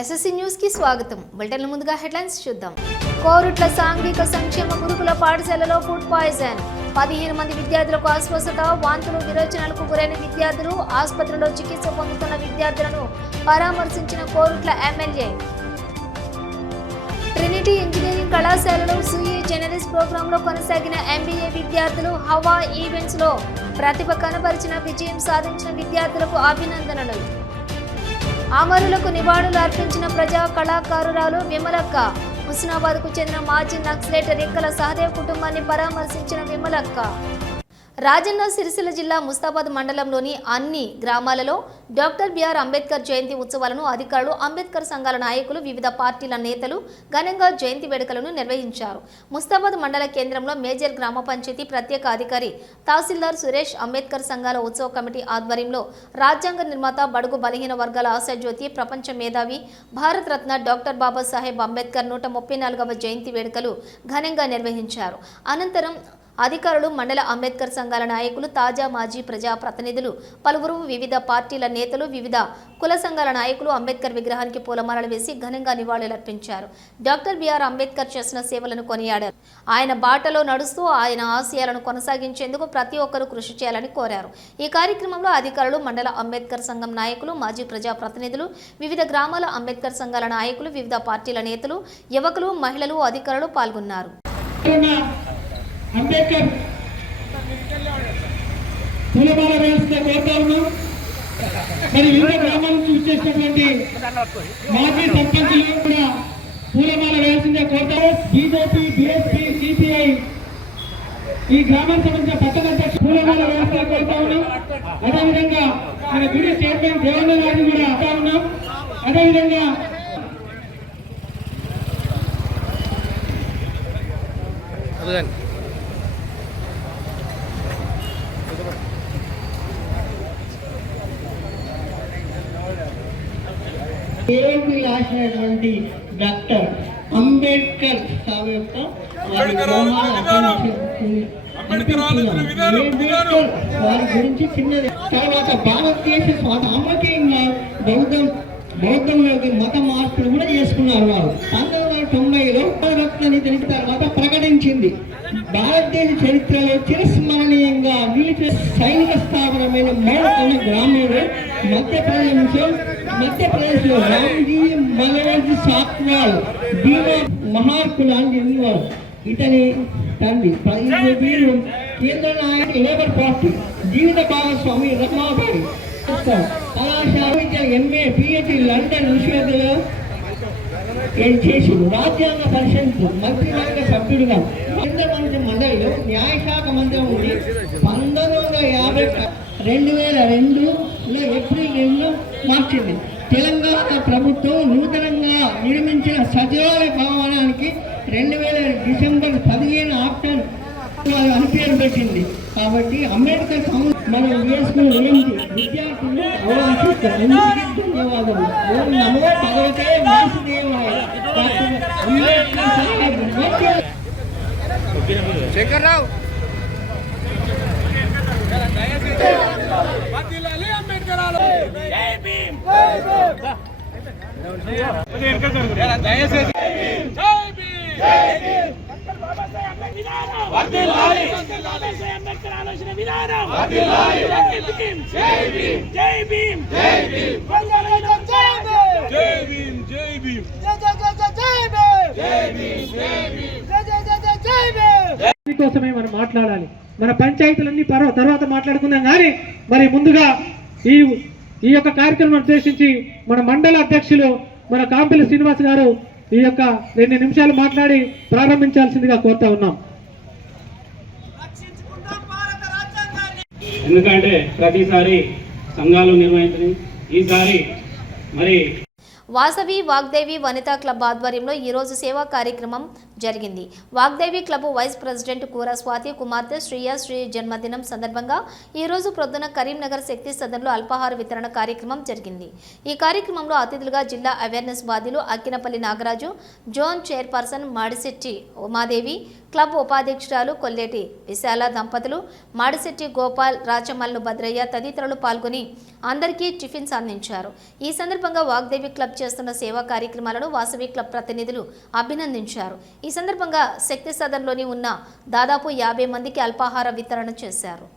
SSC news కి స్వాగతం. బులెటిన్ల ముందుగా హెడ్లైన్స్ చూద్దాం. కోరుట్ల సాంఘిక సంక్షేమ గురుకుల పాఠశాలలో ఫుడ్ పాయిజన్. 15 మంది విద్యార్థులకు అస్వస్థత, వాంతులు, విరోచనాలకు గురైన విద్యార్థులు, ఆసుపత్రిలో చికిత్స పొందుతున్న విద్యార్థులను పరామర్శించిన కోరుట్ల ఎమ్మెల్యే. ట్రినిటీ ఇంజనీరింగ్ కళాశాలలో సీఏ జర్నలిస్ట్ ప్రోగ్రాంలో కొనసాగిన ఎంబీఏ విద్యార్థులు హవా ఈవెంట్స్ లో ప్రతిభ కనబరిచిన విజయం సాధించిన విద్యార్థులకు అభినందనలు. అమరులకు నివాళులు అర్పించిన ప్రజా కళాకారురాలు విమలక్క. హుస్నాబాద్కు చెందిన మాజీ నక్సలైట్ రెక్కల సహదేవ్ కుటుంబాన్ని పరామర్శించిన విమలక్క. రాజన్న సిరిసిల్ల జిల్లా ముస్తాబాద్ మండలంలోని అన్ని గ్రామాలలో డాక్టర్ బిఆర్ అంబేద్కర్ జయంతి ఉత్సవాలను అధికారులు, అంబేద్కర్ సంఘాల నాయకులు, వివిధ పార్టీల నేతలు ఘనంగా జయంతి వేడుకలను నిర్వహించారు. ముస్తాబాద్ మండల కేంద్రంలో మేజర్ గ్రామ పంచాయతీ ప్రత్యేక అధికారి తహసీల్దార్ సురేష్ అంబేద్కర్ సంఘాల ఉత్సవ కమిటీ ఆధ్వర్యంలో రాజ్యాంగ నిర్మాత, బడుగు బలహీన వర్గాల ఆశాజ్యోతి, ప్రపంచ మేధావి, భారతరత్న డాక్టర్ బాబాసాహెబ్ అంబేద్కర్ 134వ జయంతి వేడుకలు ఘనంగా నిర్వహించారు. అనంతరం అధికారులు, మండల అంబేద్కర్ సంఘాల నాయకులు, తాజా మాజీ ప్రజా ప్రతినిధులు, పలువురు వివిధ పార్టీల నేతలు, వివిధ కుల సంఘాల నాయకులు అంబేద్కర్ విగ్రహానికి పూలమాలలు వేసి ఘనంగా నివాళులర్పించారు. డాక్టర్ బిఆర్ అంబేద్కర్ చేసిన సేవలను కొనియాడారు. ఆయన బాటలో నడుస్తూ ఆయన ఆశయాలను కొనసాగించేందుకు ప్రతి ఒక్కరూ కృషి చేయాలని కోరారు. ఈ కార్యక్రమంలో అధికారులు, మండల అంబేద్కర్ సంఘం నాయకులు, మాజీ ప్రజా ప్రతినిధులు, వివిధ గ్రామాల అంబేద్కర్ సంఘాల నాయకులు, వివిధ పార్టీల నేతలు, యువకులు, మహిళలు, అధికారులు పాల్గొన్నారు. అంబేద్కర్ పూలమాల వేసిన కోరుతాను. మరి వివిధ గ్రామాల నుంచి వచ్చేసినటువంటి మాజీ సర్పంచులు కూడా పూలమాల వేసిందే కోరుతారు. బీజేపీ, బీఎస్పీ, సిపిఐ ఈ గ్రామానికి సంబంధించిన పట్టణ అధ్యక్షులు పూలమాల వేసిన కోరుతాను. అదేవిధంగా మన గుడి చైర్మన్ దేవేంద్ర గారిని కూడా అంటా ఉన్నాం. అదేవిధంగా ఏమి రాసినటువంటి డాక్టర్ అంబేద్కర్ సాగు యొక్క వారి గురించి చిన్నది. తర్వాత భారతదేశ సామాజికంగా బౌద్ధంలోకి మత మార్పులు కూడా చేసుకున్నారు. వారు 1990లో భారతరత్నని తెలిసిన తర్వాత ప్రకటించింది. భారతదేశ చరిత్రలో చిరస్మరణీయంగా నిలిచిన సైనిక స్థావరమైన మౌనతన గ్రామంలో మధ్యప్రదేశ్లో రామ్జీ మనోజ్ సాత్వాల్ భీమా మహార్కులాన్ని ఎన్నివారు. ఇతని తండ్రి వీరు కేంద్ర నాయకుడు, లేబర్ పార్టీ జీవిత భాగస్వామి రమాబాయి. కళాశాల ఎంఏ, పిహెచ్డి లండన్ విశ్వవిద్యాలయంలో చేసింది. రాజ్యాంగ పరిషత్ మంత్రివర్గ సభ్యుడిగా కేంద్ర మంత్రి మండలిలో న్యాయశాఖ మంత్రి ఉండి 1950 2002లో ఏప్రిల్ 2లో మార్చింది. తెలంగాణ ప్రభుత్వం నూతనంగా నిర్మించిన సచివాలయ భవనానికి 2000 డిసెంబర్ 15 ఆఫ్టర్ అని పేరు పెట్టింది. కాబట్టి అంబేద్కర్ మనం వేసుకుని ఏంటి విద్యార్థులు ధన్యవాదాలు. ఓం నమో భగవతే వాసుదేవాయ. అంబేద్కర్ సాహెబ్ శంకర్రావు కోసమే మనం మాట్లాడాలి. మన పంచాయతీలన్నీ తర్వాత మాట్లాడుకుందాం. కానీ మరి ముందుగా ఈ యొక్క కార్యక్రమం ఉద్దేశించి మన మండల అధ్యక్షులు మన కాంపిల్లి శ్రీనివాస్ గారు ఈ యొక్క 2 నిమిషాలు మాట్లాడి ప్రారంభించాల్సిందిగా కోరుతా ఉన్నాం. ఎందుకంటే ప్రతిసారి సంఘాలు నిర్వహించడం ఈసారి మరి వాసవి వాగ్దేవి వనితా క్లబ్ ఆధ్వర్యంలో ఈరోజు సేవా కార్యక్రమం జరిగింది. వాగ్దేవి క్లబ్ వైస్ ప్రెసిడెంట్ కూర స్వాతి కుమార్తె శ్రీ జన్మదినం సందర్భంగా ఈ రోజు ప్రొద్దున కరీంనగర్ శక్తి సదన్లో అల్పాహార వితరణ కార్యక్రమం జరిగింది. ఈ కార్యక్రమంలో అతిథులుగా జిల్లా అవేర్నెస్ బాధ్యులు Akkinapalli Nagaraju, zone chairperson Madishetti Umadevi, club ఉపాధ్యక్షురాలు కొల్లేటి విశాల దంపతులు, మాడిశెట్టి గోపాల్, రాచమల్లు భద్రయ్య తదితరులు పాల్గొని అందరికీ టిఫిన్స్ అందించారు. ఈ సందర్భంగా వాగ్దేవి క్లబ్ చేస్తున్న సేవా కార్యక్రమాలను వాసవి క్లబ్ ప్రతినిధులు అభినందించారు. ఈ సందర్భంగా శక్తి సదన్లోని ఉన్న దాదాపు 50 మందికి అల్పాహార వితరణ చేశారు.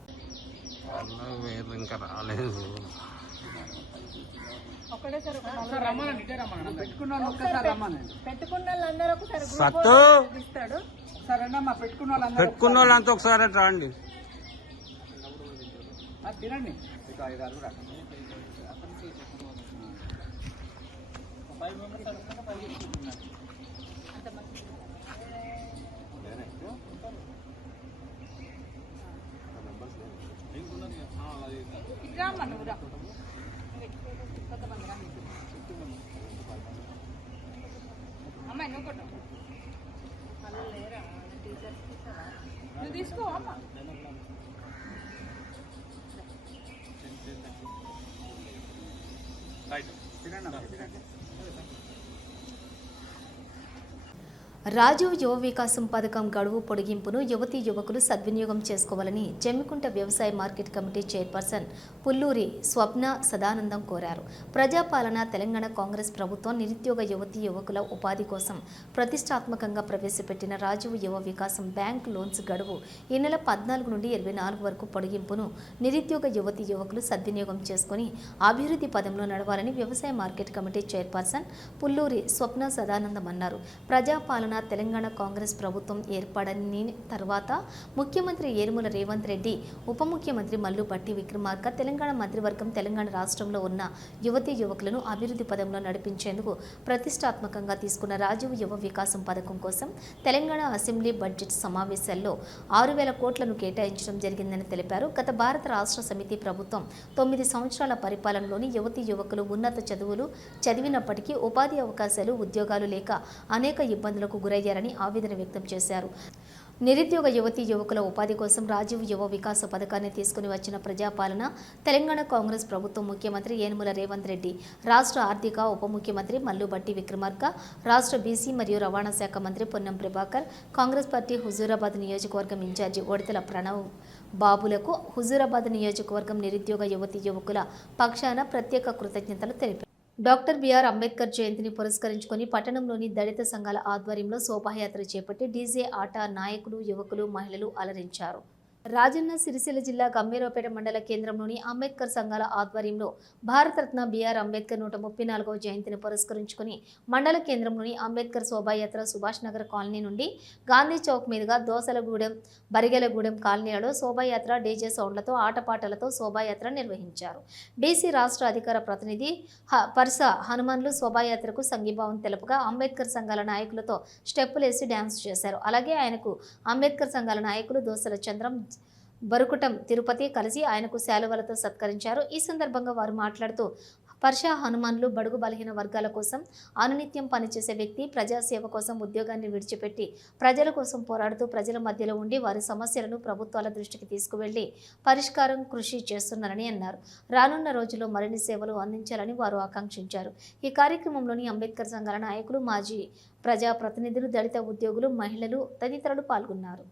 పెట్టుకున్న వాళ్ళంతా ఒకసారి రండి. తినండి. అమ్మాయి నువ్వు కొట్టు నువ్వు తీసుకో అమ్మ. రాజీవ్ యువ వికాసం పథకం గడువు పొడిగింపును యువతీ యువకులు సద్వినియోగం చేసుకోవాలని జమ్మికుంట వ్యవసాయ మార్కెట్ కమిటీ చైర్పర్సన్ పుల్లూరి స్వప్న సదానందం కోరారు. ప్రజాపాలన తెలంగాణ కాంగ్రెస్ ప్రభుత్వం నిరుద్యోగ యువతీ యువకుల ఉపాధి కోసం ప్రతిష్టాత్మకంగా ప్రవేశపెట్టిన రాజీవ్ యువ వికాసం బ్యాంక్ లోన్స్ గడువు ఈ నెల 14 నుండి 24 వరకు పొడిగింపును నిరుద్యోగ యువతీ యువకులు సద్వినియోగం చేసుకుని అభివృద్ధి పదంలో నడవాలని వ్యవసాయ మార్కెట్ కమిటీ చైర్పర్సన్ పుల్లూరి స్వప్న సదానందం అన్నారు. ప్రజాపాలన తెలంగాణ కాంగ్రెస్ ప్రభుత్వం ఏర్పడని తర్వాత ముఖ్యమంత్రి యనమల రేవంత్ రెడ్డి, ఉప ముఖ్యమంత్రి మల్లు భట్టి విక్రమార్క, తెలంగాణ మంత్రివర్గం తెలంగాణ రాష్ట్రంలో ఉన్న యువతీ యువకులను అభివృద్ధి పదంలో నడిపించేందుకు ప్రతిష్టాత్మకంగా తీసుకున్న రాజీవ్ యువ వికాసం పథకం కోసం తెలంగాణ అసెంబ్లీ బడ్జెట్ సమావేశాల్లో 6,000 కోట్లను కేటాయించడం జరిగిందని తెలిపారు. గత భారత రాష్ట్ర సమితి ప్రభుత్వం 9 సంవత్సరాల పరిపాలనలోని యువతీ యువకులు ఉన్నత చదువులు చదివినప్పటికీ ఉపాధి అవకాశాలు, ఉద్యోగాలు లేక అనేక ఇబ్బందులకు గురయ్యారని ఆవేదన వ్యక్తం చేశారు. నిరుద్యోగ యువతీ యువకుల ఉపాధి కోసం రాజీవ్ యువ వికాస పథకాన్ని తీసుకుని వచ్చిన ప్రజాపాలన తెలంగాణ కాంగ్రెస్ ప్రభుత్వం ముఖ్యమంత్రి యనమల రేవంత్ రెడ్డి, రాష్ట్ర ఆర్థిక ఉప ముఖ్యమంత్రి మల్లు భట్టి విక్రమార్క, రాష్ట్ర బీసీ మరియు రవాణా శాఖ మంత్రి పొన్నం ప్రభాకర్, కాంగ్రెస్ పార్టీ హుజూరాబాద్ నియోజకవర్గం ఇన్ఛార్జి ఒడితల ప్రణవ్ బాబులకు హుజూరాబాద్ నియోజకవర్గం నిరుద్యోగ యువతీ యువకుల పక్షాన ప్రత్యేక కృతజ్ఞతలు తెలిపారు. డాక్టర్ బిఆర్ అంబేద్కర్ జయంతిని పురస్కరించుకొని పట్టణంలోని దళిత సంఘాల ఆధ్వర్యంలో శోభాయాత్ర చేపట్టి డీజే ఆట నాయకులు, యువకులు, మహిళలు అలరించారు. రాజన్న సిరిసిల్ల జిల్లా గంభీరావుపేట మండల కేంద్రంలోని అంబేద్కర్ సంఘాల ఆధ్వర్యంలో భారతరత్న బిఆర్ అంబేద్కర్ 134వ జయంతిని పురస్కరించుకుని మండల కేంద్రంలోని అంబేద్కర్ శోభాయాత్ర సుభాష్ నగర్ కాలనీ నుండి గాంధీ చౌక్ మీదుగా దోసలగూడెం, బరిగెలగూడెం కాలనీలలో శోభాయాత్ర డీజే సౌండ్లతో, ఆటపాటలతో శోభాయాత్ర నిర్వహించారు. బీసీ రాష్ట్ర అధికార ప్రతినిధి పర్స హనుమాన్లు శోభాయాత్రకు సంఘీభావం తెలుపగా అంబేద్కర్ సంఘాల నాయకులతో స్టెప్పులేసి డ్యాన్స్ చేశారు. అలాగే ఆయనకు అంబేద్కర్ సంఘాల నాయకులు దోసల చంద్రం, బరుకుటం తిరుపతి కలిసి ఆయనకు శాలువలతో సత్కరించారు. ఈ సందర్భంగా వారు మాట్లాడుతూ పర్షా హనుమాన్లు బడుగు బలహీన వర్గాల కోసం అనునిత్యం పనిచేసే వ్యక్తి, ప్రజాసేవ కోసం ఉద్యోగాన్ని విడిచిపెట్టి ప్రజల కోసం పోరాడుతూ ప్రజల మధ్యలో ఉండి వారి సమస్యలను ప్రభుత్వాల దృష్టికి తీసుకువెళ్లి పరిష్కారం కృషి చేస్తున్నారని అన్నారు. రానున్న రోజుల్లో మరిన్ని సేవలు అందించాలని వారు ఆకాంక్షించారు. ఈ కార్యక్రమంలోని అంబేద్కర్ సంఘాల నాయకులు, మాజీ ప్రజాప్రతినిధులు, దళిత ఉద్యోగులు, మహిళలు తదితరులు పాల్గొన్నారు.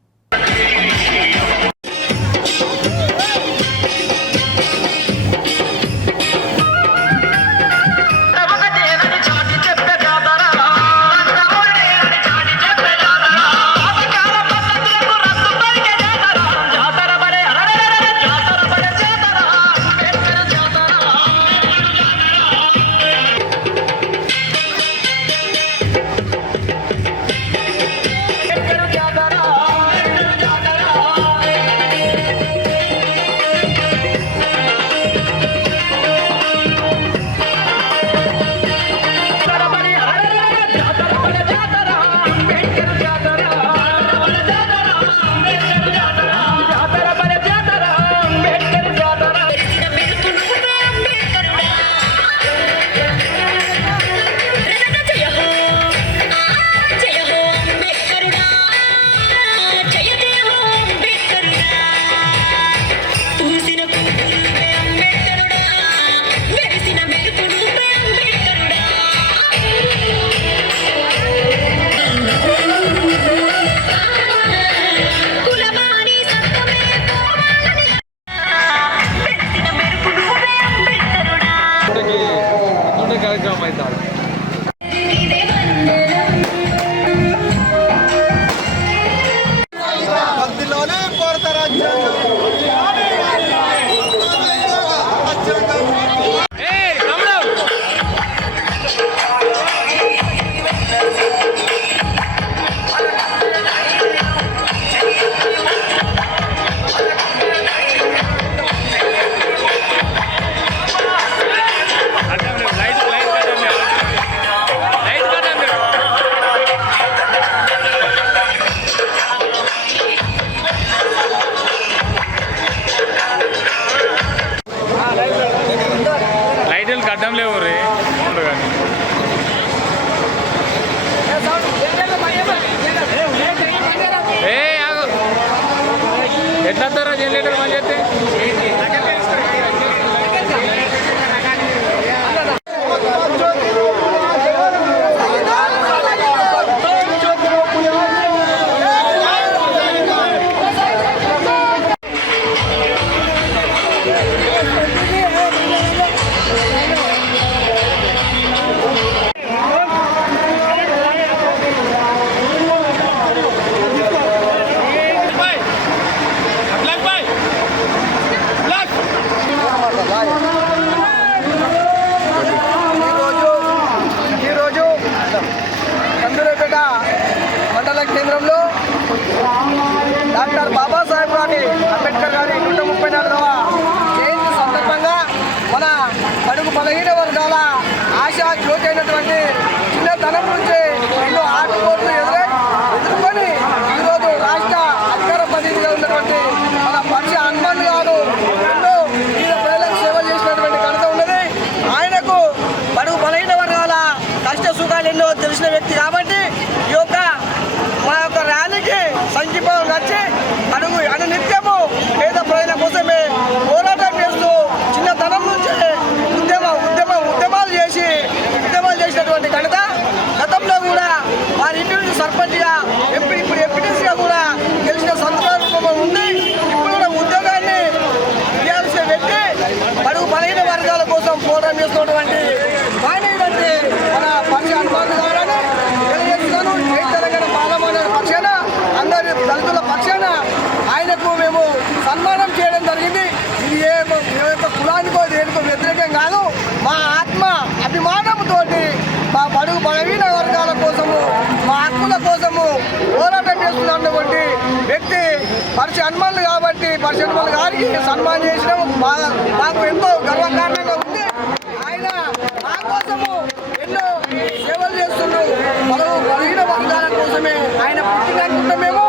లైట్లు కట్టడం లేవు రే కానీ ఏ ఆగు ఎట్లా వస్తారా జనరేటర్ మళ్ళీ అయితే ఈరోజు కందులపేట మండల కేంద్రంలో డాక్టర్ బాబాసాహెబ్ అంబేద్కర్ గారి 134వ జయంతి సందర్భంగా మన బడుగు బలహీన వర్గాల ఆశా జ్యోతి అయినటువంటి చిన్నతనం నుంచి ఎన్నో ఆటుపోట్లు ఎదుర్కొని ఈరోజు రాష్ట్ర అధికార ప్రతినిధిగా ఉన్నటువంటి మన పక్షి హనుమాన్ గారు ఎన్నో వీళ్ళ ప్రజలకు సేవలు చేసినటువంటి ఘనత ఉన్నది. ఆయనకు బడుగు బలహీన వర్గాల కష్ట సుఖాలు ఎన్నో తెలిసిన వ్యక్తి కాబట్టి ఈ యొక్క మా యొక్క ర్యాలీకి సంక్షిప్తం నచ్చి అడుగు అనునిత్యము పేద ప్రజల కోసమే పోరాటం చేస్తూ చిన్నతనం నుంచి ఉద్యమాలు చేసినటువంటి ఘనత గతంలో కూడా వారి ఇంటి నుంచి సర్పంచ్గా ఇప్పుడు ఎంపీటీసీగా కూడా గెలిచిన సందర్భం ఉంది. ఇప్పుడు కూడా ఉద్యోగాన్ని ఇవ్వాల్సిన వ్యక్తి బడుగు బలహీన వర్గాల కోసం పోరాటం చేస్తున్నటువంటి మానేటువంటి మన పక్షి హనుమాన్ గారని తెలియజేస్తున్నాను. జై తెలంగాణ పార్లమెంట్ పక్షాన అందరి దళితుల పక్షాన ఆయనకు మేము సన్మానం చేయడం జరిగింది. ఇది ఏ యొక్క కులానికో దేనికో వ్యతిరేకం కాదు. మా ఆత్మ అభిమానంతో మా బడుగు బలహీన వర్గాల కోసము మా హక్కుల కోసము పోరాటం చేస్తున్నటువంటి వ్యక్తి పక్షి హనుమాన్ కాబట్టి పక్షి హనుమాన్ గారికి సన్మానం చేయడం మాకు ఎంతో గర్వకారణంగా ఉంది. ఆయన మా కోసము ఎన్నో సేవలు చేస్తున్నారు. బలహీన వర్గాల కోసమే ఆయన పుట్టినట్టున్న మేము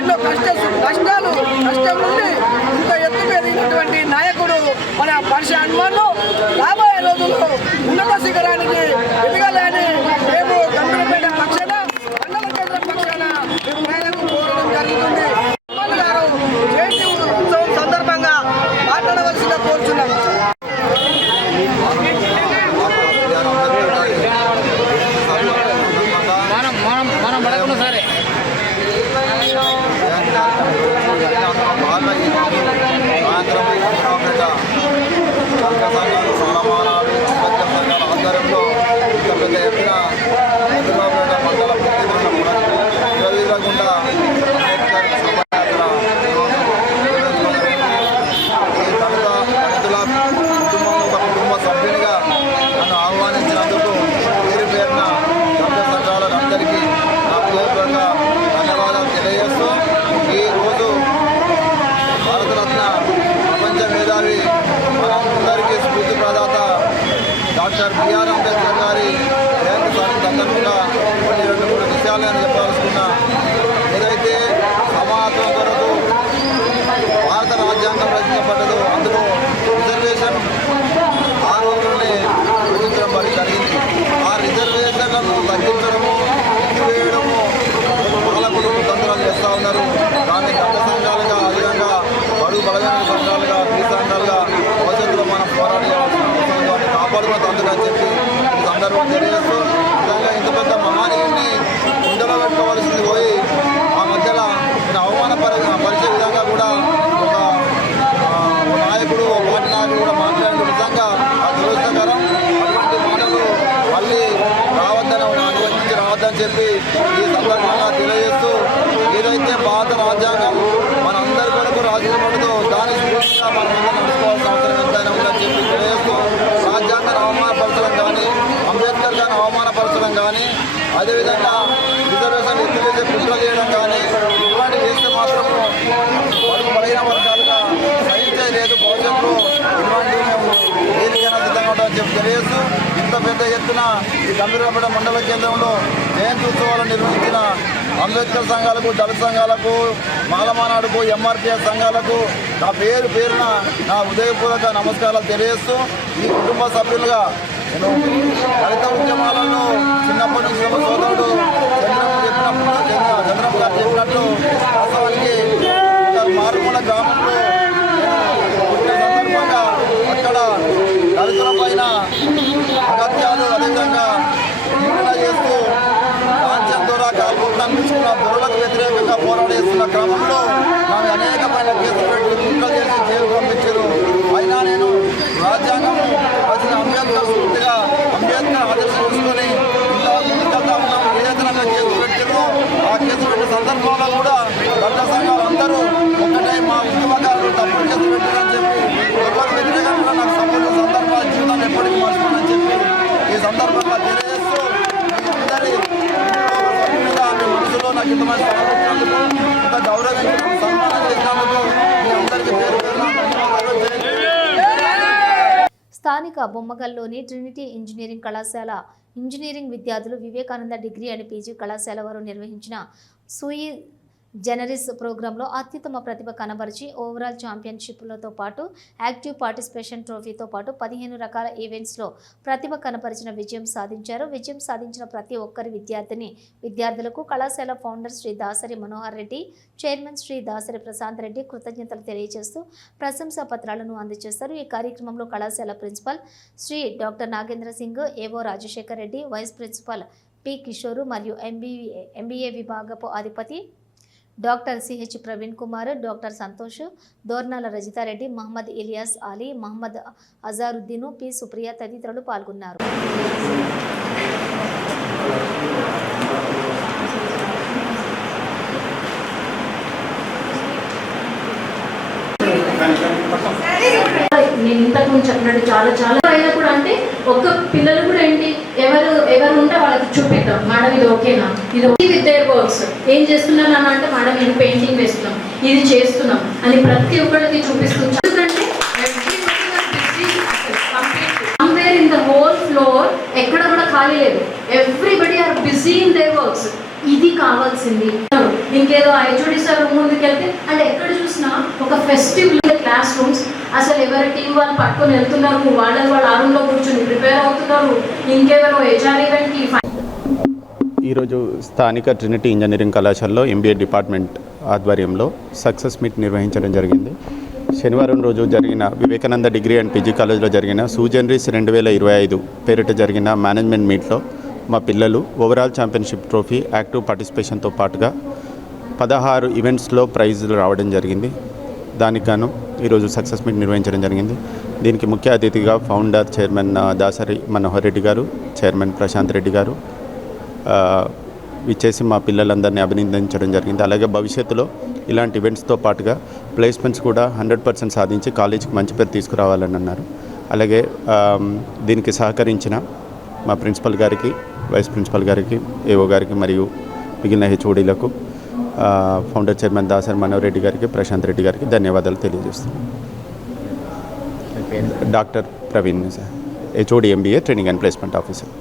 ఎన్నో కష్టం నుండి ఇంత ఎత్తుకు ఎదిగినటువంటి నాయకుడు మన పక్షి హనుమాన్ రాబోయే రోజుల్లో ఉన్నత శిఖరానికి ఎదగాలని మేము గంభీరపేట పక్షాన మండల కేంద్రం పక్షాన ప్రజలకు కోరడం జరుగుతుంది. హనుమాన్ గారు జయంతి ఉత్సవం సందర్భంగా మాట్లాడవలసిందిగా కోరుచున్నాను. మనం పడకుండా సరే ఆధ్వర్యంలో ఇంత పెద్ద ఎత్తున హైదరాబాద్ మండల విరవీరకుండా అంబేద్కర్ శోభయాత్ర దళితుల కుటుంబంలో ఒక కుటుంబ సభ్యునిగా నన్ను ఆహ్వానించినందుకు పేరు పేరున దళిత సంఘాలందరికీ నా పేరుగా ధన్యవాదాలు తెలియజేస్తూ ఈరోజు భారతరత్న ప్రపంచ మేధావి మనందరికీ స్ఫూర్తి ప్రదాత డాక్టర్ బిఆర్ అంబేద్కర్ గారి జయంతి సందర్భంగా కొన్ని 2-3 విషయాలు నేను చెప్పాల్సుకున్నా. ఏదైతే సమానత్వం కొరకు భారత రాజ్యాంగం రచించబడ్డదో అందులో రిజర్వేషన్ ఆ రోజుల్లోనే రచించడం జరిగింది. ఆ రిజర్వేషన్లను తగ్గించడము ఎత్తివేయడము పాలకులు కుతంత్రాలు చేస్తూ ఉన్నారు. దాన్ని గత సంఘాలుగా అధికంగా బడుగు బలమైన సంఘాలుగా ఈ సంఘాలుగా భవిష్యత్తులో మనం పోరాడాల్సిన అవసరం దాన్ని కాపాడుకోవద్దని చెప్పి ఈ సందర్భం తెలియజేస్తూ నిజంగా ఇంత పెద్ద మహానీయుడిని గుండెలో పెట్టుకోవాల్సింది పోయి ఆ మధ్యలో అవమానపరిచే విధంగా కూడా ఒక నాయకుడు పార్టీ నాయకుడు కూడా మాట్లాడి నిజంగా ఆ దురదృష్టకరం. అటువంటి మాటలు మళ్ళీ రావద్దని అనుమతించి రావద్దని చెప్పి ఈ సందర్భంగా తెలియజేస్తూ ఏదైతే భారత రాజ్యాంగం మనందరి కొరకు రాజ్యాంగంతో దాని స్ఫూర్తిగా మనం నడుచుకోవాల్సిన అవసరం ఎంతైనా ఉందని చెప్పి తెలియజేస్తూ రాజ్యాంగాన్ని అవమానపరచడం కానీ అంబేద్కర్ గారిని అవమానపరచడం కానీ అదేవిధంగా రిజర్వేషన్ ఎత్తివేసే కుట్ర చేయడం కానీ ఇటువంటి చేస్తే మాత్రము బడుగు బలహీన వర్గాలుగా సహించే లేదు. భవిష్యత్తులో ఇటువంటి మేము దేనికైనా సిద్ధంగా ఉంటామని చెప్పి తెలియజేస్తూ ఇంత పెద్ద ఎత్తున ఈ గంభీరపేట మండల కేంద్రంలో జయంతి ఉత్సవాలు నిర్వహించిన అంబేద్కర్ సంఘాలకు, దళిత సంఘాలకు, మాలమానాడుకు, ఎంఆర్పిఎస్ సంఘాలకు నా పేరున నా హృదయపూర్వక నమస్కారాలు తెలియజేస్తూ ఈ కుటుంబ సభ్యులుగా నేను దళిత ఉద్యమాలలో చిన్నప్పటి నుంచి ఒక సోదరుడు చంద్రబాబు గారు చెప్పినట్టు వాస్తవానికి మారుమూల గ్రామంలో పుట్టిన సందర్భంగా అక్కడ దళితుల పైన అగత్యాలు అదేవిధంగా నిందన చేస్తూ రాజ్యం ద్వారా కాల్పుకున్న దొరలకు వ్యతిరేకంగా పోరాడేస్తున్న క్రమంలో నాకు అనేకమైన కేసులు పెట్టి కుట్రలు చేసి జైలు పంపించారు. అయినా నేను రాజ్యాంగం వచ్చిన అంబేద్కర్ స్ఫూర్తిగా అంబేద్కర్ ఆదర్శం తీసుకొని ఇలా ముందుకెళ్తా ఉన్నాం. ఏదైతే నాకు కేసులు పెట్టారో ఆ కేసులు పెట్టిన సందర్భంలో కూడా దళిత సంఘాలు అందరూ ఒక్కటే మా ఉద్యమకారులు తప్పుడు కేసులు పెట్టారని చెప్పి దొరలకు వ్యతిరేకంగా నాకు సంబంధించిన సందర్భాల జీవితాన్ని ఎప్పటికీ మర్చిపోనని చెప్పి ఈ సందర్భంగా తెలియజేస్తూ అందరి మనసులో నాకు ఇంతమంది స్థానం ఇంత గౌరవించడం సన్మానం చేసినందుకు మీ అందరికీ పేరు స్థానిక బొమ్మగల్లోని ట్రినిటీ ఇంజనీరింగ్ కళాశాల ఇంజనీరింగ్ విద్యార్థులు వివేకానంద డిగ్రీ అండ్ పీజీ కళాశాల వారు నిర్వహించిన సూయి జనరిస్ ప్రోగ్రాంలో అత్యుత్తమ ప్రతిభ కనబరిచి ఓవరాల్ ఛాంపియన్షిప్లతో పాటు యాక్టివ్ పార్టిసిపేషన్ ట్రోఫీతో పాటు 15 రకాల ఈవెంట్స్లో ప్రతిభ కనబరిచిన విజయం సాధించారు. విజయం సాధించిన ప్రతి ఒక్కరి విద్యార్థులకు కళాశాల ఫౌండర్ శ్రీ దాసరి మనోహర్ రెడ్డి, చైర్మన్ శ్రీ దాసరి ప్రశాంత్ రెడ్డి కృతజ్ఞతలు తెలియజేస్తూ ప్రశంసా పత్రాలను అందజేశారు. ఈ కార్యక్రమంలో కళాశాల principal Shri doctor Nagendra Singh, AO Rajasekhar Reddy, vice principal P Kishore మరియు ఎంబీఏ విభాగపు అధిపతి doctor CH Praveen Kumar, doctor Santosh, Dornala Rajitha Reddy, Mohammed Ilyas Ali, Mohammed Azharuddin, P Supriya తదితరులు పాల్గొన్నారు. నేను ఇంతకుముందు చెప్పినట్టు చాలా అయినప్పుడు అంటే ఒక్క పిల్లలు కూడా ఏంటి ఎవరు ఉంటే వాళ్ళకి చూపిద్దాం, మేడం ఇది ఓకేనా, ఇది విత్ దేర్ వర్క్స్ ఏం చేస్తున్నాను అని అంటే మేడం ఇది పెయింటింగ్ వేస్తున్నాం, ఇది చేస్తున్నాం అని ప్రతి ఒక్కరికి చూపిస్తూ. ఎందుకంటే somewhere in the whole floor ఎక్కడ కూడా ఖాళీ లేదు, everybody are busy in there works. ఇది కావాల్సింది. ఇంకేదో హెచ్ఓడి సార్ రూమ్ ముందుకు వెళ్తే అంటే ఎక్కడ చూసినా ఒక ఫెస్టివ్ క్లాస్ రూమ్స్, అసలు ఎవరి టీం వాళ్ళు పట్టుకొని వెళ్తున్నారు, వాళ్ళ ఆ రూమ్లో కూర్చొని ప్రిపేర్ అవుతున్నారు, ఇంకెవరో హెచ్ఆర్ ఈవెంట్కి. ఈరోజు స్థానిక ట్రినిటీ ఇంజనీరింగ్ కళాశాలలో ఎంబీఏ డిపార్ట్మెంట్ ఆధ్వర్యంలో సక్సెస్ మీట్ నిర్వహించడం జరిగింది. శనివారం రోజు జరిగిన వివేకానంద డిగ్రీ అండ్ పీజీ కాలేజ్లో జరిగిన సూజనరీస్ 2025 పేరిట జరిగిన మేనేజ్మెంట్ మీట్లో మా పిల్లలు ఓవరాల్ ఛాంపియన్షిప్ ట్రోఫీ, యాక్టివ్ పార్టిసిపేషన్తో పాటుగా 16 ఈవెంట్స్లో ప్రైజులు రావడం జరిగింది. దానికి గాను ఈరోజు సక్సెస్ మీట్ నిర్వహించడం జరిగింది. దీనికి ముఖ్య అతిథిగా ఫౌండర్ చైర్మన్ దాసరి మనోహర్ రెడ్డి గారు, చైర్మన్ ప్రశాంత్ రెడ్డి గారు ఇచ్చేసి మా పిల్లలందరినీ అభినందించడం జరిగింది. అలాగే భవిష్యత్తులో ఇలాంటి ఈవెంట్స్తో పాటుగా ప్లేస్మెంట్స్ కూడా 100% సాధించి కాలేజీకి మంచి పేరు తీసుకురావాలని అన్నారు. అలాగే దీనికి సహకరించిన మా ప్రిన్సిపల్ గారికి, వైస్ ప్రిన్సిపల్ గారికి, ఏఓ గారికి మరియు మిగిలిన హెచ్ఓడీలకు, ఫౌండర్ చైర్మన్ దాసరి మనోహర్ రెడ్డి గారికి, ప్రశాంత్ రెడ్డి గారికి ధన్యవాదాలు తెలియజేస్తున్నాను. Doctor Praveen sir, HOD MBA training and placement officer.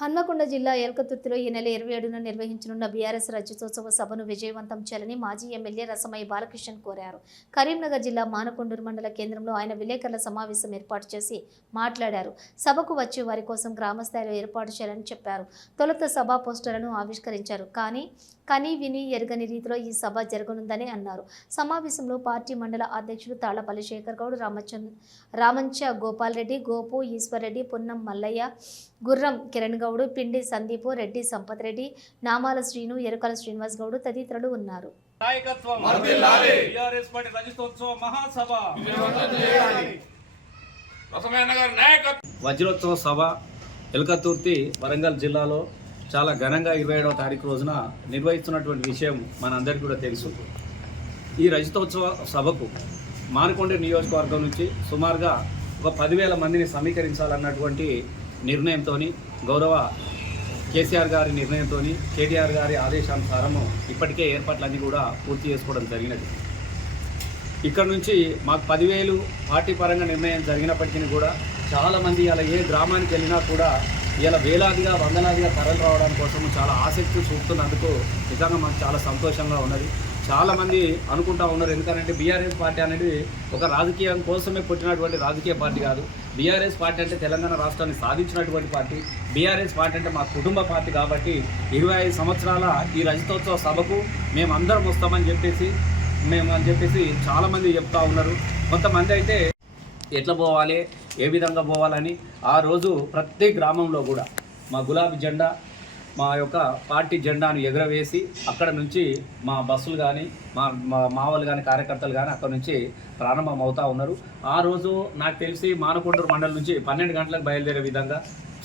Hanamkonda జిల్లా ఎల్కతుర్తిలో ఈ నెల 27న నిర్వహించనున్న బీఆర్ఎస్ రజతోత్సవ సభను విజయవంతం చేయాలని మాజీ ఎమ్మెల్యే రసమయ్య బాలకృష్ణ కోరారు. కరీంనగర్ జిల్లా మానకొండూరు మండల కేంద్రంలో ఆయన విలేకరుల సమావేశం ఏర్పాటు చేసి మాట్లాడారు. సభకు వచ్చే వారి కోసం గ్రామస్థాయిలో ఏర్పాటు చేయాలని చెప్పారు. తొలుత సభా పోస్టర్లను ఆవిష్కరించారు. కానీ విని ఎరగని రీతిలో ఈ సభ జరగనుందని అన్నారు. సమావేశంలో పార్టీ మండల అధ్యక్షులు తాళ్లపల్లి శేఖర్ గౌడ్, రామంచ గోపాల్ రెడ్డి, గోపు ఈశ్వర్రెడ్డి, పున్నం మల్లయ్య, గుర్రం కిరణ్ గౌడ్, పిండి సందీపు రెడ్డి, సంపత్ రెడ్డి, నామాల శ్రీను, ఎరుకల శ్రీనివాస్ గౌడ్ తదితరులు ఉన్నారు. వజ్రోత్సవ సభ ఎల్కతుర్తి వరంగల్ జిల్లాలో చాలా ఘనంగా 27వ తారీఖు రోజున నిర్వహిస్తున్నటువంటి విషయం మనందరికీ కూడా తెలుసు. ఈ రజతోత్సవ సభకు మానకొండ నియోజకవర్గం నుంచి సుమారుగా ఒక 10,000 మందిని సమీకరించాలన్నటువంటి నిర్ణయంతో, గౌరవ కేసీఆర్ గారి నిర్ణయంతో, కేటీఆర్ గారి ఆదేశానుసారము ఇప్పటికే ఏర్పాట్లన్నీ కూడా పూర్తి చేసుకోవడం జరిగినది. ఇక్కడ నుంచి మాకు 10,000 పార్టీ పరంగా నిర్ణయం జరిగినప్పటికీ కూడా చాలామంది అలా ఏ గ్రామానికి వెళ్ళినా కూడా ఇలా వేలాదిగా వందలాదిగా తరలి రావడం కోసం చాలా ఆసక్తి చూపుతున్నందుకు నిజంగా మాకు చాలా సంతోషంగా ఉన్నది. చాలామంది అనుకుంటా ఉన్నారు. ఎందుకంటే బీఆర్ఎస్ పార్టీ అనేది ఒక రాజకీయం కోసమే పుట్టినటువంటి రాజకీయ పార్టీ కాదు. బీఆర్ఎస్ పార్టీ అంటే తెలంగాణ రాష్ట్రాన్ని సాధించినటువంటి పార్టీ. బీఆర్ఎస్ పార్టీ అంటే మా కుటుంబ పార్టీ. కాబట్టి 25 సంవత్సరాల ఈ రజతోత్సవ సభకు మేమందరం వస్తామని చెప్పేసి చాలామంది చెప్తా ఉన్నారు. కొంతమంది అయితే ఎట్లా పోవాలి, ఏ విధంగా పోవాలని ఆ రోజు ప్రతి గ్రామంలో కూడా మా గులాబీ జెండా, మా యొక్క పార్టీ జెండాను ఎగురవేసి అక్కడ నుంచి మా బస్సులు కానీ మా వాళ్ళు కానీ కార్యకర్తలు కానీ అక్కడ నుంచి ప్రారంభం అవుతూ ఉన్నారు. ఆ రోజు నాకు తెలిసి మానకొండూరు మండలం నుంచి 12 గంటలకు బయలుదేరే విధంగా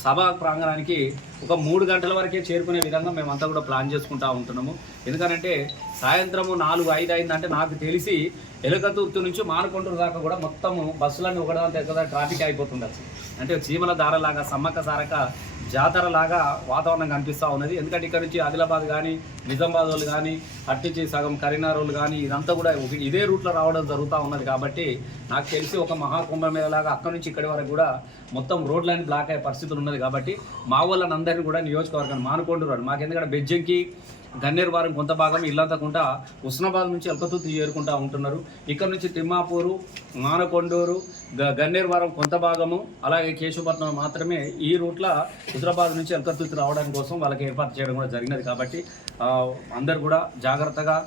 సభా ప్రాంగణానికి ఒక 3 గంటల వరకే చేరుకునే విధంగా మేమంతా కూడా ప్లాన్ చేసుకుంటూ ఉంటున్నాము. ఎందుకంటే సాయంత్రము 4-5 అయిందంటే నాకు తెలిసి ఎలకతుర్తి నుంచి మానకొండూరు దాకా కూడా మొత్తము బస్సులన్నీ ఒకదాని ట్రాఫిక్ అయిపోతుంది. అంటే చీమల దారలాగా సమ్మక్క సారక జాతరలాగా వాతావరణం కనిపిస్తూ ఉన్నది. ఎందుకంటే ఇక్కడ నుంచి ఆదిలాబాద్ కానీ, నిజామాబాద్ వాళ్ళు కానీ, అట్టించి సగం కరీంనగర్ వాళ్ళు కానీ ఇదంతా కూడా ఇదే రూట్లో రావడం జరుగుతూ ఉన్నది. కాబట్టి నాకు తెలిసి ఒక మహాకుంభమేళలాగా అక్కడి నుంచి ఇక్కడి వరకు కూడా మొత్తం రోడ్లన్నీ బ్లాక్ అయ్యే పరిస్థితులు ఉన్నది. కాబట్టి మా వాళ్ళని అందరినీ కూడా నియోజకవర్గాన్ని మానకొండూరు మాకు ఎందుకంటే బెజ్జంకి గన్నేరు వారం కొంత భాగం ఇల్లంతకుండా హుస్నాబాద్ నుంచి ఎల్కతుర్తి చేరుకుంటూ ఉంటున్నారు. ఇక్కడ నుంచి తిమ్మాపూరు, మానకొండూరు, గన్నేరు వారం కొంత భాగము, అలాగే కేశవపట్నం మాత్రమే ఈ రూట్లో హుజరాబాద్ నుంచి ఎల్కతుర్తి రావడానికి కోసం వాళ్ళకి ఏర్పాటు చేయడం కూడా జరిగినది. కాబట్టి అందరు కూడా జాగ్రత్తగా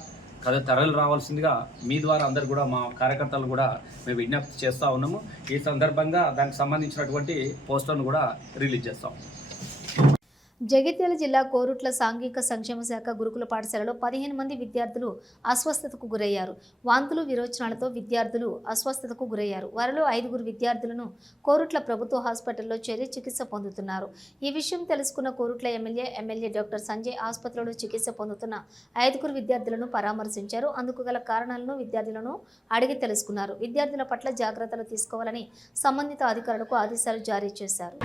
తరలి రావాల్సిందిగా మీ ద్వారా అందరు కూడా మా కార్యకర్తలు కూడా మేము విజ్ఞప్తి చేస్తూ ఉన్నాము. ఈ సందర్భంగా దానికి సంబంధించినటువంటి పోస్టర్ను కూడా రిలీజ్ చేస్తాం. జగిత్యాల జిల్లా కోరుట్ల సాంఘిక సంక్షేమ శాఖ గురుకుల పాఠశాలలో 15 మంది విద్యార్థులు అస్వస్థతకు గురయ్యారు. వాంతులు విరోచనాలతో విద్యార్థులు అస్వస్థతకు గురయ్యారు. వారిలో 5 విద్యార్థులను కోరుట్ల ప్రభుత్వ హాస్పిటల్లో చేరి చికిత్స పొందుతున్నారు. ఈ విషయం తెలుసుకున్న కోరుట్ల ఎమ్మెల్యే డాక్టర్ సంజయ్ ఆసుపత్రిలో చికిత్స పొందుతున్న 5 విద్యార్థులను పరామర్శించారు. అందుకు గల కారణాలను విద్యార్థులను అడిగి తెలుసుకున్నారు. విద్యార్థుల పట్ల జాగ్రత్తలు తీసుకోవాలని సంబంధిత అధికారులకు ఆదేశాలు జారీ చేశారు.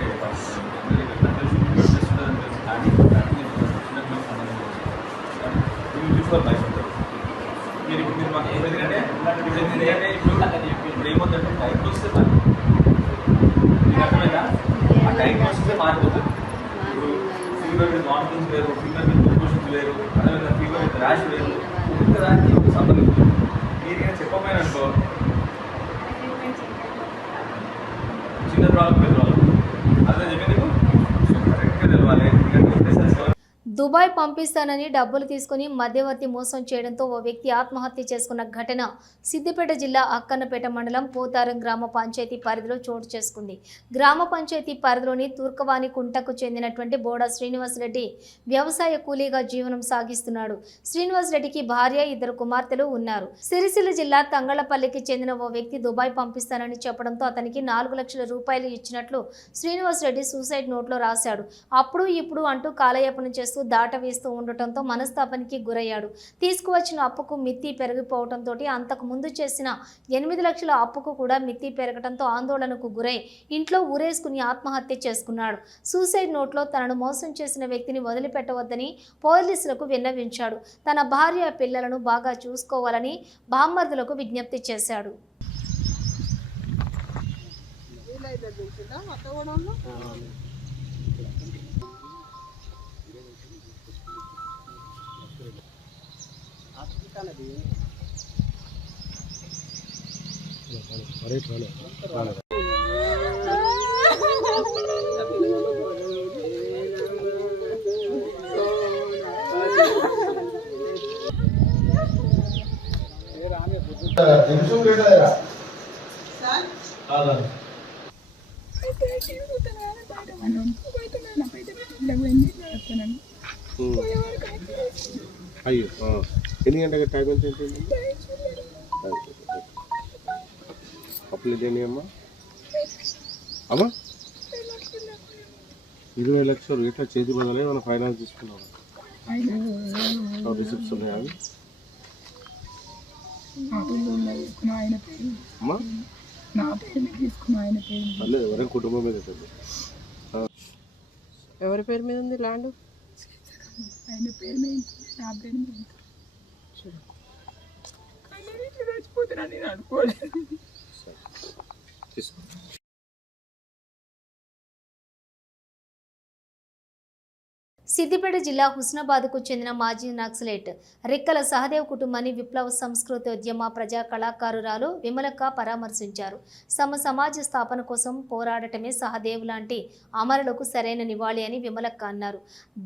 చిన్న ప్రాబ్లం పెద్ద ప్రాబ్లం అదే చెప్పి కరెక్ట్గా తెలవాలి. దుబాయ్ పంపిస్తానని డబ్బులు తీసుకుని మధ్యవర్తి మోసం చేయడంతో ఓ వ్యక్తి ఆత్మహత్య చేసుకున్న ఘటన సిద్దిపేట జిల్లా అక్కన్నపేట మండలం పోతారం గ్రామ పంచాయతీ పరిధిలో చోటు చేసుకుంది. గ్రామ పంచాయతీ పరిధిలోని తూర్కవాణి కుంటకు చెందినటువంటి బోడా శ్రీనివాస్ రెడ్డి వ్యవసాయ కూలీగా జీవనం సాగిస్తున్నాడు. శ్రీనివాస్ రెడ్డికి భార్య, 2 కుమార్తెలు ఉన్నారు. సిరిసిల్ల జిల్లా తంగళపల్లికి చెందిన ఓ వ్యక్తి దుబాయ్ పంపిస్తానని చెప్పడంతో అతనికి 4 లక్షల రూపాయలు ఇచ్చినట్లు శ్రీనివాస్ రెడ్డి సూసైడ్ నోట్లో రాశాడు. అప్పుడు ఇప్పుడు అంటూ కాలయాపన చేస్తూ దాట వేస్తూ ఉండటంతో మనస్తాపానికి గురయ్యాడు. తీసుకువచ్చిన అప్పుకు మిత్తి పెరిగిపోవడంతో అంతకు ముందు చేసిన 8 లక్షల అప్పుకు కూడా మిత్తి పెరగడంతో ఆందోళనకు గురై ఇంట్లో ఊరేసుకుని ఆత్మహత్య చేసుకున్నాడు. సూసైడ్ నోట్లో తనను మోసం చేసిన వ్యక్తిని వదిలిపెట్టవద్దని పోలీసులకు విన్నవించాడు. తన భార్య, పిల్లలను బాగా చూసుకోవాలని బామ్మర్దులకు విజ్ఞప్తి చేశాడు. అయ్యో ఎన్ని గంటలకు టైం ఎంత అప్పులు ఇదేని అమ్మా 20 లక్షలు ఇట్లా చేతి బదులు ఏమైనా ఫైనాన్స్ తీసుకున్నావా? రిసిప్ట్స్ ఉన్నాయా అవి? అమ్మా అదే ఎవరైనా కుటుంబం మీద ఎవరి పేరు మీద ఉంది ల్యాండ్? ఆయన పేరు మీద, నా పేరు మీద. చచ్చిపోతున్నాను నేను అనుకోలేదు. సిద్దిపేట జిల్లా హుస్నాబాద్కు చెందిన మాజీ నక్సలైట్ రిక్కల సహదేవ్ కుటుంబాన్ని విప్లవ సంస్కృతోద్యమ ప్రజా కళాకారురాలు విమలక్క పరామర్శించారు. సమాజ స్థాపన కోసం పోరాడటమే సహదేవ్ లాంటి అమరులకు సరైన నివాళి అని విమలక్క అన్నారు.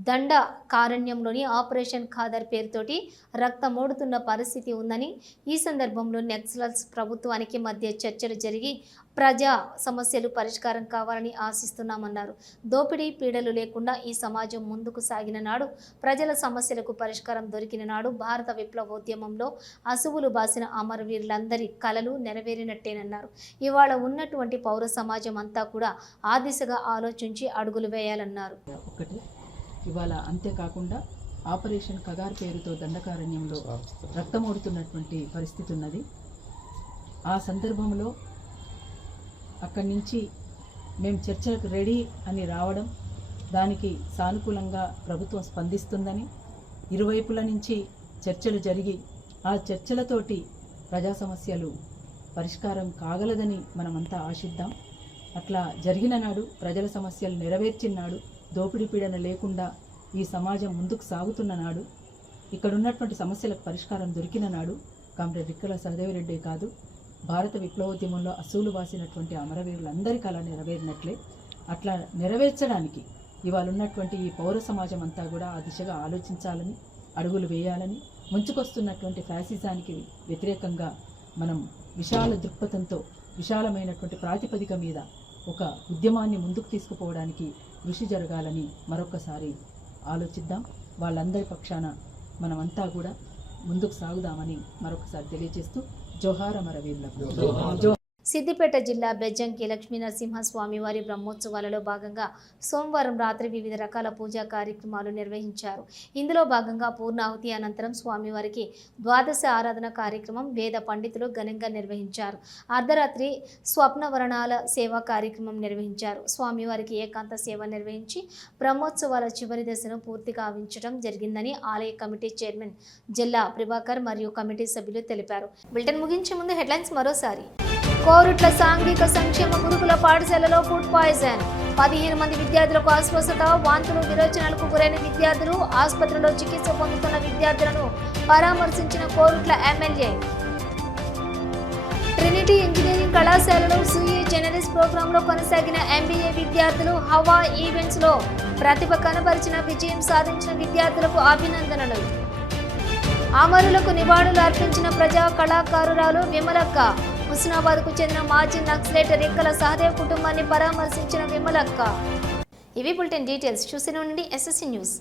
దండ కారణ్యంలోని ఆపరేషన్ ఖాదర్ పేరుతోటి రక్తమోడుతున్న పరిస్థితి ఉందని, ఈ సందర్భంలో నక్సలైట్స్ ప్రభుత్వానికి మధ్య చర్చలు జరిగి ప్రజా సమస్యలు పరిష్కారం కావాలని ఆశిస్తున్నామన్నారు. దోపిడీ పీడలు లేకుండా ఈ సమాజం ముందుకు సాగిన నాడు, ప్రజల సమస్యలకు పరిష్కారం దొరికిన నాడు భారత విప్లవోద్యమంలో అసువులు బాసిన అమరవీరులందరి కలలు నెరవేరినట్టేనన్నారు. ఇవాళ ఉన్నటువంటి పౌర సమాజం అంతా కూడా ఆ దిశగా ఆలోచించి అడుగులు వేయాలన్నారు. ఒకటి ఇవాళ అంతేకాకుండా ఆపరేషన్ కగార్ పేరుతో దండకారణ్యంలో రక్తమోడుతున్నటువంటి పరిస్థితి ఉన్నది. ఆ సందర్భంలో అక్కడి నుంచి మేము చర్చలకు రెడీ అని రావడం, దానికి సానుకూలంగా ప్రభుత్వం స్పందిస్తుందని, ఇరువైపుల నుంచి చర్చలు జరిగి ఆ చర్చలతోటి ప్రజా సమస్యలు పరిష్కారం కాగలదని మనమంతా ఆశిద్దాం. అట్లా జరిగిన నాడు, ప్రజల సమస్యలు నెరవేర్చిన నాడు, దోపిడీ పీడన లేకుండా ఈ సమాజం ముందుకు సాగుతున్న నాడు, ఇక్కడ ఉన్నటువంటి సమస్యలకు పరిష్కారం దొరికిన నాడు కామ్రేడ్ రిక్కల సహదేవిరెడ్డి కాదు, భారత విప్లవోద్యమంలో అసూలు వాసినటువంటి అమరవీరులందరి కళ నెరవేరినట్లే. అట్లా నెరవేర్చడానికి ఇవాళ ఉన్నటువంటి ఈ పౌర సమాజం అంతా కూడా ఆ దిశగా ఆలోచించాలని, అడుగులు వేయాలని, ముంచుకొస్తున్నటువంటి ఫ్యాసిజానికి వ్యతిరేకంగా మనం విశాల దృక్పథంతో, విశాలమైనటువంటి ప్రాతిపదిక మీద ఒక ఉద్యమాన్ని ముందుకు తీసుకుపోవడానికి కృషి జరగాలని మరొకసారి ఆలోచిద్దాం. వాళ్ళందరి పక్షాన మనమంతా కూడా ముందుకు సాగుదామని మరొకసారి తెలియజేస్తూ జోహార్ అమరవీరులకు. సిద్దిపేట జిల్లా బెజ్జంకి లక్ష్మీనరసింహస్వామి వారి బ్రహ్మోత్సవాలలో భాగంగా సోమవారం రాత్రి వివిధ రకాల పూజా కార్యక్రమాలు నిర్వహించారు. ఇందులో భాగంగా పూర్ణాహుతి అనంతరం స్వామివారికి ద్వాదశ ఆరాధన కార్యక్రమం వేద పండితులు ఘనంగా నిర్వహించారు. అర్ధరాత్రి స్వప్నవరణాల సేవా కార్యక్రమం నిర్వహించారు. స్వామివారికి ఏకాంత సేవ నిర్వహించి బ్రహ్మోత్సవాల చివరి దశను పూర్తిగా గావించడం జరిగిందని ఆలయ కమిటీ చైర్మన్ జిల్లా ప్రభాకర్ మరియు కమిటీ సభ్యులు తెలిపారు. బులెటిన్ ముగించే ముందు హెడ్లైన్స్ మరోసారి. కోరుట్ల సాంఘిక సంక్షేమ గురుకుల పాఠశాలలో ఫుడ్ పాయిజన్, 15 మంది విద్యార్థులకు అస్వస్థత, వాంతులు, విరోచనాలకు గురైన విద్యార్థులు, ఆసుపత్రిలో చికిత్స పొందుతున్న విద్యార్థులను పరామర్శించిన కోరుట్ల ఎమ్మెల్యే. ట్రినిటీ ఇంజనీరింగ్ కళాశాలలో సీఏ జర్నలిస్ట్ ప్రోగ్రాంలో కొనసాగిన ఎంబీఏ విద్యార్థులు హవా ఈవెంట్స్లో ప్రతిభ కనబరిచిన విజయం సాధించిన విద్యార్థులకు అభినందనలు. అమరులకు నివాళులు అర్పించిన ప్రజా కళాకారురాలు విమలక్క. హుస్నాబాద్కు చెందిన మాజీ నక్సలైట్ రిక్కల సహదేవ్ కుటుంబాన్ని పరామర్శించిన విమలక్క. ఇవి బులెటిన్ డీటెయిల్స్. చూసిన నుండి SSC న్యూస్.